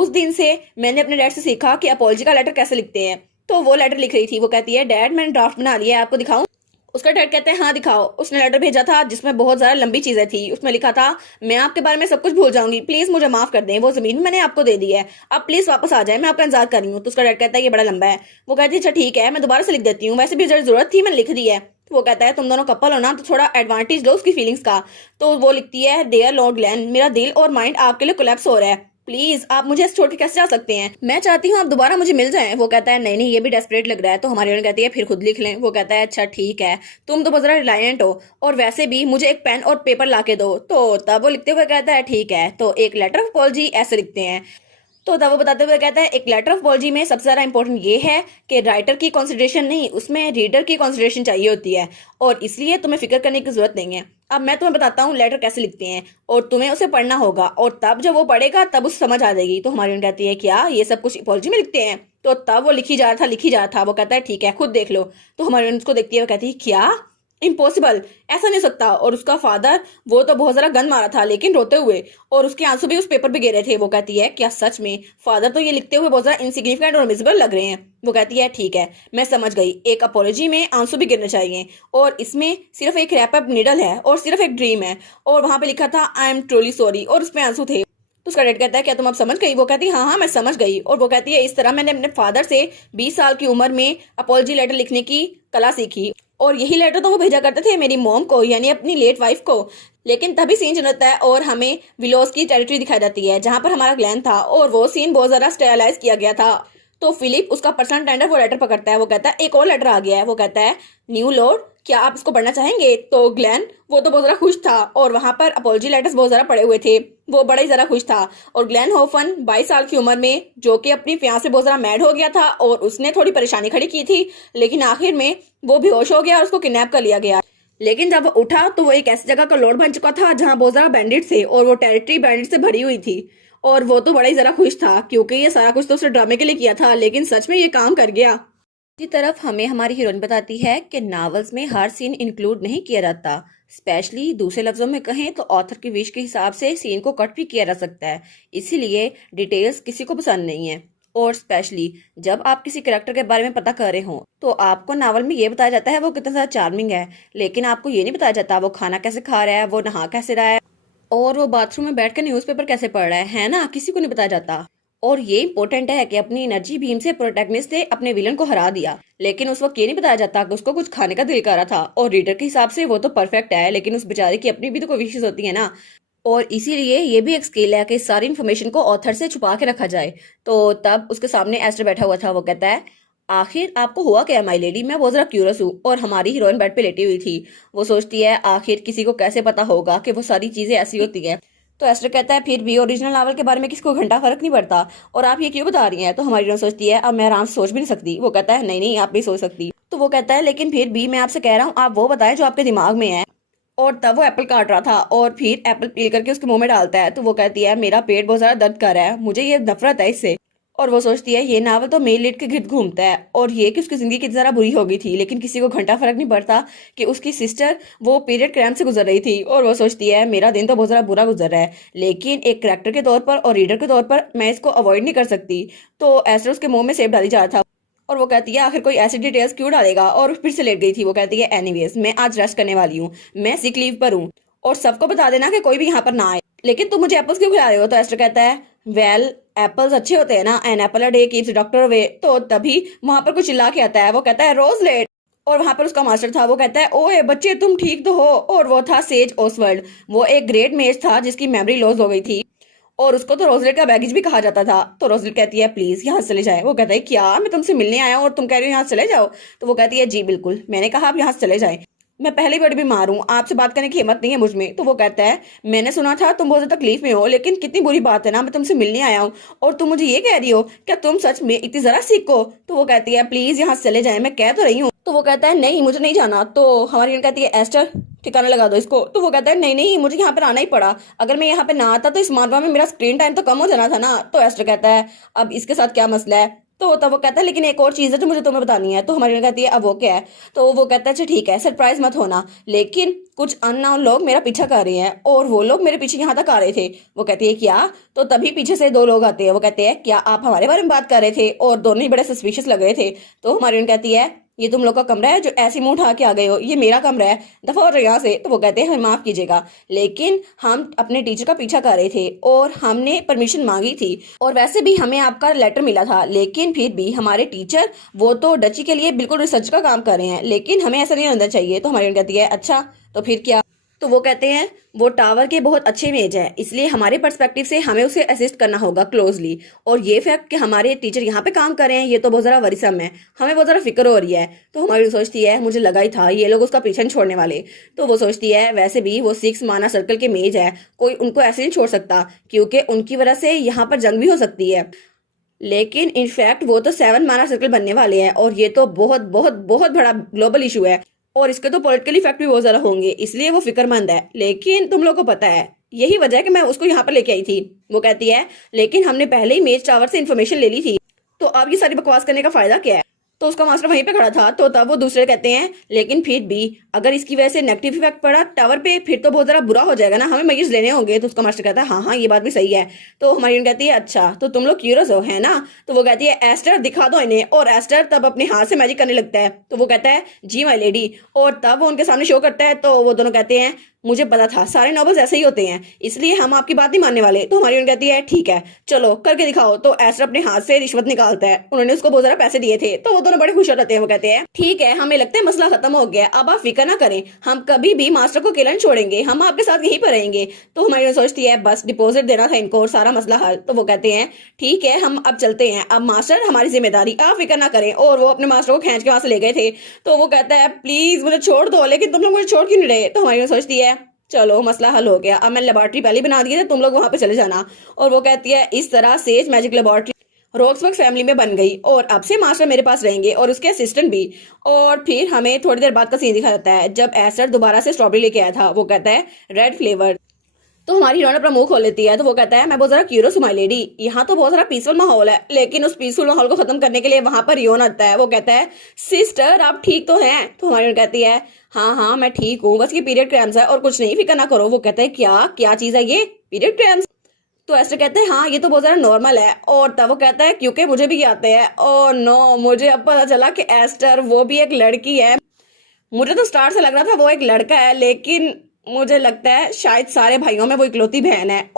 उस दिन से मैंने अपने डैड से सीखा कि अपॉलजी का लेटर कैसे लिखते हैं। तो वो लेटर लिख रही थी। वो कहती है डैड मैंने ड्राफ्ट बना लिया है, आपको दिखाऊं? उसका डैड कहते हैं हाँ दिखाओ। उसने लेटर भेजा था जिसमें बहुत ज्यादा लंबी चीजें थी। उसमें लिखा था मैं आपके बारे में सब कुछ भूल जाऊंगी, प्लीज मुझे माफ कर दें, वो जमीन मैंने आपको दे दी है, आप प्लीज वापस आ जाए, मैं आपका इंतजार कर रही हूँ। तो उसका डैड कहता है ये बड़ा लंबा है। वो कहती है अच्छा ठीक है मैं दोबारा से लिख देती हूँ, वैसे भी जरूरत थी मैंने लिख दी है। तो वो कहता है तुम दोनों कपल हो ना तो थोड़ा एडवांटेज लो उसकी फीलिंग्स का। तो वो लिखती है डियर लॉर्ड ग्लेन, मेरा दिल और माइंड आपके लिए कोलैप्स हो रहा है, प्लीज आप मुझे ऐसे छोड़ के कैसे जा सकते हैं, मैं चाहती हूँ आप दोबारा मुझे मिल जाएं। वो कहता है नहीं नहीं ये भी डेस्परेट लग रहा है। तो हमारी ओर कहती है फिर खुद लिख लें। वो कहता है अच्छा ठीक है, तुम तो बहुत ज्यादा रिलायंट हो और वैसे भी मुझे एक पेन और पेपर ला के दो। तो तब वो लिखते हुए कहता है ठीक है, तो एक लेटर ऑफ अपॉलजी ऐसे लिखते हैं। तो तब वो बताते हुए कहता है एक लेटर ऑफ अपॉलजी में सबसे ज्यादा इंपॉर्टेंट ये है कि राइटर की कंसिडरेशन नहीं, उसमें रीडर की कंसिडरेशन चाहिए होती है, और इसलिए तुम्हें फिक्र करने की जरूरत नहीं है। अब मैं तुम्हें बताता हूँ लेटर कैसे लिखते हैं और तुम्हें उसे पढ़ना होगा, और तब जब वो पढ़ेगा तब उसे समझ आ जाएगी। तो हमारी कहती है क्या ये सब कुछ अपॉलजी में लिखते हैं? तो तब वो लिखी जा रहा था। वो कहता है ठीक है खुद देख लो। तो हमारी उसको देखती है, वो कहती है क्या इम्पॉसिबल, ऐसा नहीं हो सकता। और उसका फादर वो तो बहुत ज्यादा गन मारा था लेकिन रोते हुए, और उसके आंसू भी उस पेपर पे गिरे थे। वो कहती है क्या सच में? फादर तो ये लिखते हुए बहुत ज्यादा इनसिग्निफिकेंट और मिसेबल लग रहे हैं। वो कहती है ठीक है मैं समझ गई, एक अपॉलजी में आंसू भी गिरने चाहिए, और इसमें सिर्फ एक रैप अप निडल है और सिर्फ एक ड्रीम है, और वहां पे लिखा था आई एम ट्रूली सॉरी, और उसमें आंसू थे। तो उसका डैड कहता है क्या तुम अब समझ गई? वो कहती है हाँ हाँ मैं समझ गई। और वो कहती है इस तरह मैंने अपने फादर से 20 साल की उम्र में अपॉलजी लेटर लिखने की कला सीखी, और यही लेटर तो वो भेजा करते थे मेरी मॉम को, यानी अपनी लेट वाइफ को। लेकिन तभी सीन चल जाता है और हमें विलोस की टेरिटरी दिखाई जाती है जहां पर हमारा ग्लैन था, और वो सीन बहुत ज्यादा स्टेरलाइज किया गया था। तो फिलिप उसका पर्सनल टेंडर वो लेटर पकड़ता है। वो कहता है एक और लेटर आ गया है। वो कहता है न्यू लॉर्ड क्या आप इसको पढ़ना चाहेंगे? तो ग्लैन वो तो बहुत ज्यादा खुश था, और वहां पर अपॉलजी लेटर्स बहुत ज्यादा पड़े हुए थे, वो बड़ा ही ज्यादा खुश था। और ग्लैन होफन 22 साल की उम्र में, जो कि अपनी फियांसे से बहुत ज्यादा मैड हो गया था, और उसने थोड़ी परेशानी खड़ी की थी, लेकिन आखिर में वो बेहोश हो गया और उसको किडनैप कर लिया गया। लेकिन जब वो उठा तो वो एक ऐसी जगह का लॉर्ड बन चुका था जहां बहुत ज्यादा बैंडिट थे, और वो टेरिटरी बैंडिट से भरी हुई थी। और वो तो बड़ा ही ज्यादा खुश था क्योंकि ये सारा कुछ तो उसने ड्रामे के लिए किया था, लेकिन सच में ये काम कर गया। दूसरी तरफ हमें हमारी हीरोइन बताती है कि नॉवेल्स में हर सीन इंक्लूड नहीं किया जाता, स्पेशली दूसरे लफ्जों में कहें तो ऑथर की विश के हिसाब से सीन को कट भी किया जा सकता है, इसीलिए डिटेल्स किसी को पसंद नहीं है। और स्पेशली जब आप किसी करेक्टर के बारे में पता कर रहे हो तो आपको नावल में ये बताया जाता है वो कितना ज्यादा चार्मिंग है, लेकिन आपको ये नहीं बताया जाता वो खाना कैसे खा रहा है, वो नहा कैसे रहा है, और वो बाथरूम में बैठकर न्यूज़पेपर कैसे पढ़ रहा है ना, किसी को नहीं बताया जाता। और ये इंपॉर्टेंट है कि अपनी एनर्जी बीम से प्रोटैगनिस्ट ने अपने विलन को हरा दिया, लेकिन उस वक्त ये नहीं बताया जाता कि उसको कुछ खाने का दिल कर रहा था। और रीडर के हिसाब से वो तो परफेक्ट है, लेकिन उस बेचारे की अपनी भी तो कोई विशेष होती है ना। और इसीलिए ये भी एक स्किल है कि सारी इन्फॉर्मेशन को ऑथर से छुपा के रखा जाए। तो तब उसके सामने एस्टर बैठा हुआ था। वो कहता है आखिर आपको हुआ क्या माई लेडी, मैं बहुत जरा क्यूरियस हूँ। और हमारी हीरोइन बेड पे लेटी हुई थी। वो सोचती है आखिर किसी को कैसे पता होगा कि वो सारी चीजें ऐसी होती हैं। तो एस्टर कहता है फिर भी ओरिजिनल नावल के बारे में किसी को घंटा फर्क नहीं पड़ता, और आप ये क्यों बता रही हैं? तो हमारी हीरोइन सोचती है अब मैं आराम से सोच भी नहीं सकती। वो कहता है नहीं नहीं आप भी सोच सकती। तो वो कहता है लेकिन फिर भी मैं आपसे कह रहा हूँ आप वो बताएं जो आपके दिमाग में है। और तब वो एप्पल काट रहा था और फिर एप्पल पील करके उसके मुंह में डालता है। तो वो कहती है मेरा पेट बहुत ज्यादा दर्द कर रहा है, मुझे ये नफरत है इससे। और वो सोचती है ये नावल तो मेल लेट के गिर्द घूमता है, और ये कि उसकी जिंदगी कितनी ज्यादा बुरी हो गई थी, लेकिन किसी को घंटा फर्क नहीं पड़ता कि उसकी सिस्टर वो पीरियड क्रैम्प से गुजर रही थी। और वो सोचती है मेरा दिन तो बहुत ज्यादा बुरा गुजर रहा है, लेकिन एक करेक्टर के तौर पर और रीडर के तौर पर मैं इसको अवॉइड नहीं कर सकती। तो ऐसे उसके मुंह में सेब डाली जा रहा था। और वो कहती है आखिर कोई ऐसी डिटेल्स क्यों डालेगा, और फिर से लेट गई थी। वो कहती है एनीवेज मैं आज रेस्ट करने वाली हूँ, मैं सिक लीव पर हूँ, और सबको बता देना कि कोई भी यहाँ पर ना आए, लेकिन तुम मुझे एप्पल्स क्यों खिला रहे हो? तो एस्टर कहता है वेल एप्पल्स अच्छे होते हैं ना, an apple a day keeps doctor away. तो तभी वहां पर कुछ चिल्ला के आता है। वो कहता है रोज लेट, और वहां पर उसका मास्टर था। वो कहता है ओए बच्चे तुम ठीक तो हो? और वो था सेज ओसवर्ल्ड, वो एक ग्रेट मेज था जिसकी मेमोरी लॉस हो गई थी, और उसको तो रोजलेट का बैगेज भी कहा जाता था। तो रोजलेट कहती है प्लीज यहाँ से चले जाए। वो कहता है क्या मैं तुमसे मिलने आया हूँ और तुम कह रही हो यहाँ से चले जाओ? तो वो कहती है जी बिल्कुल, मैंने कहा आप यहाँ से चले जाए, मैं पहले बड़ी बीमार हूँ, आपसे बात करने की हिम्मत नहीं है मुझ में। तो वो कहता है मैंने सुना था तुम बहुत ज्यादा तकलीफ में हो, लेकिन कितनी बुरी बात है ना, मैं तुमसे मिलने आया हूँ और तुम मुझे ये कह रही हो, क्या तुम सच में इतनी जरा सीखो? तो वो कहती है प्लीज यहाँ से चले जाए, मैं कह तो रही हूँ। तो वो कहता है नहीं मुझे नहीं जाना। तो हमारी बहन कहती है एस्टर ठिकाना लगा दो इसको। तो वो कहता है नहीं नहीं मुझे यहाँ पर आना ही पड़ा, अगर मैं यहाँ पे ना आता तो इस मारवा में मेरा स्क्रीन टाइम तो कम हो जाना था ना। तो एस्टर कहता है अब इसके साथ क्या मसला है, तो तब वो कहता है लेकिन एक और चीज़ है जो मुझे तुम्हें बतानी है। तो हमारी कहती है अब वो क्या है। तो वो कहता है अच्छा ठीक है, सरप्राइज मत होना, लेकिन कुछ अननोन लोग मेरा पीछा कर रहे हैं और वो लोग मेरे पीछे यहाँ तक आ रहे थे। वो कहती है क्या। तो तभी पीछे से दो लोग आते हैं। वो कहते हैं क्या आप हमारे बारे में बात कर रहे थे, और दोनों ही बड़े सस्पिशियस लग रहे थे। तो हमारी कहती है ये तुम लोग का कमरा है जो ऐसी मुंह उठा के आ गए हो, ये मेरा कमरा है, दफा हो यहाँ से। तो वो कहते हैं हमें माफ कीजिएगा, लेकिन हम अपने टीचर का पीछा कर रहे थे और हमने परमिशन मांगी थी, और वैसे भी हमें आपका लेटर मिला था, लेकिन फिर भी हमारे टीचर वो तो डची के लिए बिल्कुल रिसर्च का काम कर रहे हैं, लेकिन हमें ऐसा नहीं होना चाहिए। तो हमारी कहती है अच्छा तो फिर क्या। तो वो कहते हैं वो टावर के बहुत अच्छे इमेज है, इसलिए हमारे पर्सपेक्टिव से हमें उसे असिस्ट करना होगा क्लोजली, और ये फैक्ट कि हमारे टीचर यहाँ पे काम कर रहे हैं ये तो बहुत ज़रा वरीसम है, हमें बहुत ज़रा फिक्र हो रही है। तो हमारी सोचती है मुझे लगा ही था ये लोग उसका पीछा नहीं छोड़ने वाले। तो वो सोचती है वैसे भी वो 6 माना सर्कल के मेज है, कोई उनको ऐसे नहीं छोड़ सकता, क्योंकि उनकी वजह से यहाँ पर जंग भी हो सकती है, लेकिन इनफैक्ट वो तो 7 माना सर्कल बनने वाले हैं, और ये तो बहुत बहुत बहुत बड़ा ग्लोबल इशू है, और इसके तो पॉलिटिकल इफेक्ट भी बहुत ज्यादा होंगे, इसलिए वो फिक्रमंद है। लेकिन तुम लोग को पता है यही वजह है कि मैं उसको यहाँ पर लेके आई थी। वो कहती है लेकिन हमने पहले ही मेज टावर से इन्फॉर्मेशन ले ली थी, तो अब ये सारी बकवास करने का फायदा क्या है। तो उसका मास्टर वहीं पे खड़ा था। तो तब वो दूसरे कहते हैं लेकिन फिर भी अगर इसकी वजह से नेगेटिव इफेक्ट पड़ा टावर पे फिर तो बहुत जरा बुरा हो जाएगा ना, हमें मरीज लेने होंगे। तो उसका मास्टर कहता है हाँ हाँ ये बात भी सही है। तो हमारी कहती है अच्छा तो तुम लोग क्यूरियस हो है ना। तो वो कहती है एस्टर दिखा दो इन्हें, और एस्टर तब अपने हाथ से मैजिक करने लगता है। तो वो कहता है जी माय लेडी, और तब वो उनके सामने शो करता है। तो वो दोनों कहते हैं मुझे पता था सारे नॉवेल्स ऐसे ही होते हैं, इसलिए हम आपकी बात नहीं मानने वाले। तो हमारी कहती है ठीक है चलो करके दिखाओ। तो एस्टर अपने हाथ से रिश्वत निकालता है, उन्होंने उसको बहुत सारा पैसे दिए थे। तो वो दोनों बड़े खुश हो जाते हैं। वो कहते हैं ठीक है हमें लगता है मसला खत्म हो गया, अब आप फिक्र ना करें, हम कभी भी मास्टर को अकेला नहीं छोड़ेंगे, हम आपके साथ यहीं पर रहेंगे। तो हमारी सोचती है बस डिपॉजिट देना था इनको और सारा मसला हल। तो वो कहते हैं ठीक है हम अब चलते हैं, अब मास्टर हमारी जिम्मेदारी, आप फिक्र ना करें। और वो अपने मास्टर को खींच के वहां से ले गए थे। तो वो कहता है प्लीज मुझे छोड़ दो, लेकिन तुम लोग मुझे छोड़ क्यों नहीं रहे। तो हमारी सोचती है चलो मसला हल हो गया, अब मैं लेबोरेटरी पहले बना दी है, तुम लोग वहां पे चले जाना। और वो कहती है इस तरह says magic laboratory Roxburgh family में बन गई, और अब से मास्टर मेरे पास रहेंगे और उसके असिस्टेंट भी। और फिर हमें थोड़ी देर बाद का सीन दिखा जाता है जब एस्टर दोबारा से स्ट्रॉबेरी लेके आया था। वो कहता है रेड फ्लेवर। तो हमारी हीरोइन अपना मुंह खोल लेती है। तो वो कहता है मैं बहुत जरा क्यूरियस हूँ माय लेडी, यहाँ तो बहुत सारा पीसफुल माहौल है, लेकिन उस पीसफुल माहौल को खत्म करने के लिए वहां पर रियोन आता है। वो कहता है सिस्टर आप ठीक तो हैं। तो हमारी हीरोइन कहती है हाँ हाँ मैं ठीक हूँ, बस ये पीरियड क्रैम्स है और कुछ नहीं, फिक्र ना करो। वो कहता है क्या क्या चीज है ये पीरियड क्रैम्स। तो एस्टर कहते हैं हाँ ये तो बहुत ज्यादा नॉर्मल है। और तब वो कहता है क्योंकि मुझे भी ये आते हैं। और नो मुझे अब पता चला कि एस्टर वो भी एक लड़की है। मुझे तो स्टार्ट से लग रहा था वो एक लड़का है, लेकिन मुझे लगता है शायद सारे भाइयों में वो इकलौती बहन है,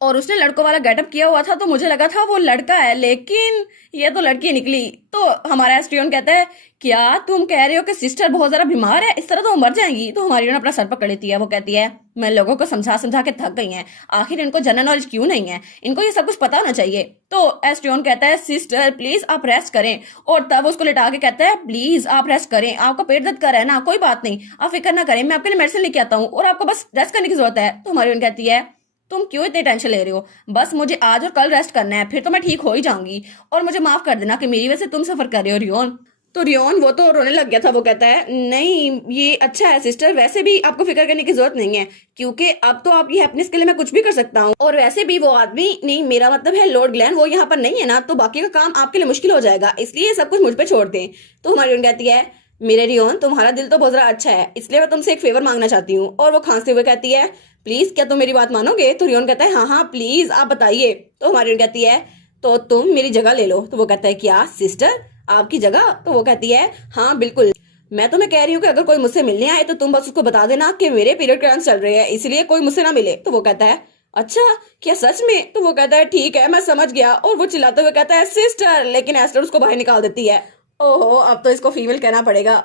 और उसने लड़कों वाला गेटअप किया हुआ था तो मुझे लगा था वो लड़का है, लेकिन ये तो लड़की निकली। तो हमारा एस्ट्रियन कहता है क्या तुम कह रहे हो कि सिस्टर बहुत ज्यादा बीमार है, इस तरह तो वो मर जाएंगी। तो हमारी अपना सर पकड़ लेती है। वो कहती है मैं लोगों को समझा समझा के थक गई हैं, आखिर इनको जनरल नॉलेज क्यों नहीं है, इनको ये सब कुछ पता होना चाहिए। तो एस्ट्रियन कहता है सिस्टर प्लीज आप रेस्ट करें, और तब उसको लिटा के कहता है प्लीज आप रेस्ट करें, आपका पेट दर्द कर रहा है ना, कोई बात नहीं आप फिक्र ना करें, मैं आपके लिए मेडिसिन लेके आता हूँ और आपको बस रेस्ट करने की जरूरत है। तो हमारी कहती है तुम क्यों इतनी टेंशन ले रहे हो, बस मुझे आज और कल रेस्ट करना है, फिर तो मैं ठीक हो ही जाऊंगी, और मुझे माफ कर देना कि मेरी वजह से तुम सफर कर रहे हो रियोन। तो रियोन वो तो रोने लग गया था। वो कहता है नहीं ये अच्छा है सिस्टर, वैसे भी आपको फिक्र करने की जरूरत नहीं है, क्योंकि अब तो आपकी हैप्पीनेस के लिए मैं कुछ भी कर सकता हूँ, और वैसे भी वो आदमी नहीं, मेरा मतलब है लॉर्ड ग्लैन, वो यहाँ पर नहीं है ना, तो बाकी का काम आपके लिए मुश्किल हो जाएगा, इसलिए सब कुछ मुझ पर छोड़ दें। तो हमारी रियोन कहती है मेरे रियोन तुम्हारा दिल तो बहुत ज्यादा अच्छा है, इसलिए मैं तुमसे एक फेवर मांगना चाहती हूँ। और वो खांसते हुए कहती है प्लीज क्या तुम मेरी बात मानोगे। तो रियोन कहता है हाँ हाँ प्लीज आप बताइए। तो हमारी रियोन कहती है तो तुम मेरी जगह ले लो। तो वो कहता है क्या सिस्टर आपकी जगह। तो वो कहती है हाँ बिल्कुल, मैं तुम्हें कह रही हूँ कि अगर कोई मुझसे मिलने आए तो तुम बस उसको बता देना कि मेरे पीरियड क्रैम्स चल रहे हैं, इसलिए कोई मुझसे ना मिले। तो वो कहता है अच्छा क्या सच में। तो वो कहता है ठीक है मैं समझ गया, और वो चिल्लाते हुए कहता है सिस्टर, लेकिन एस्टर उसको बाहर निकाल देती है। ओहो अब तो इसको फीमेल कहना पड़ेगा।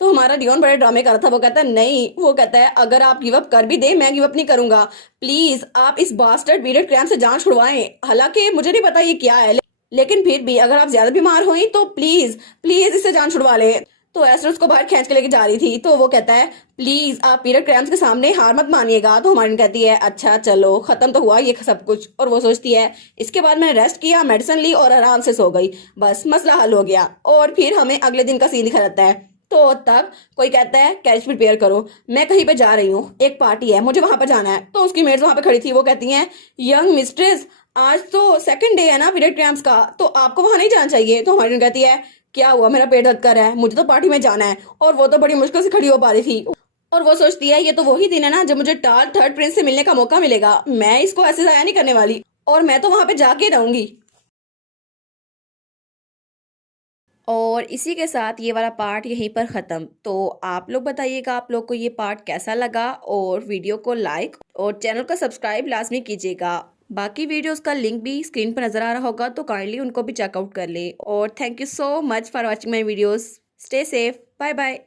तो हमारा डियोन बड़े ड्रामे कर रहा था। वो कहता है नहीं, वो कहता है अगर आप गिव अप कर भी दे मैं गिव अप नहीं करूंगा, प्लीज आप इस बास्टर्ड पीरियड क्रैम्प से जान छुड़वाएं, हालांकि मुझे नहीं पता ये क्या है, लेकिन फिर भी अगर आप ज्यादा बीमार हुई तो प्लीज प्लीज इससे जान छुड़वा ले। तो एस्टर उसको बाहर खींच के लेके जा रही थी। तो वो कहता है प्लीज आप पीरियड क्रैम्प्स के सामने हार मत मानिएगा। तो हमारी कहती है अच्छा चलो खत्म तो हुआ ये सब कुछ। और वो सोचती है इसके बाद मैंने रेस्ट किया, मेडिसिन ली और आराम से सो गई, बस मसला हल हो गया। और फिर हमें अगले दिन का सीन दिखा जाता है। तो तब कोई कहता है कैरेज प्रिपेयर करो, मैं कहीं पे जा रही हूँ, एक पार्टी है मुझे वहां पर जाना है। तो उसकी मेड्स वहां पे खड़ी थी। वो कहती हैं यंग मिस्ट्रेस आज तो सेकंड डे है ना पीरियड क्रैम्प्स का, तो आपको वहां नहीं जाना चाहिए। तो हमारी कहती है क्या हुआ, मेरा पेट दर्द कर रहा है, मुझे तो पार्टी में जाना है। और वो तो बड़ी मुश्किल से खड़ी हो पा रही थी। और वो सोचती है ये तो वही दिन है ना जब मुझे थर्ड प्रिंस से मिलने का मौका मिलेगा, मैं इसको ऐसे जाया नहीं करने वाली, और मैं तो वहां पे जाके रहूंगी। और इसी के साथ ये वाला पार्ट यहीं पर ख़त्म। तो आप लोग बताइएगा आप लोग को ये पार्ट कैसा लगा, और वीडियो को लाइक और चैनल को सब्सक्राइब लाजमी कीजिएगा। बाकी वीडियोस का लिंक भी स्क्रीन पर नज़र आ रहा होगा, तो काइंडली उनको भी चेकआउट कर ले। और thank you so much for watching my videos. Stay safe, bye bye.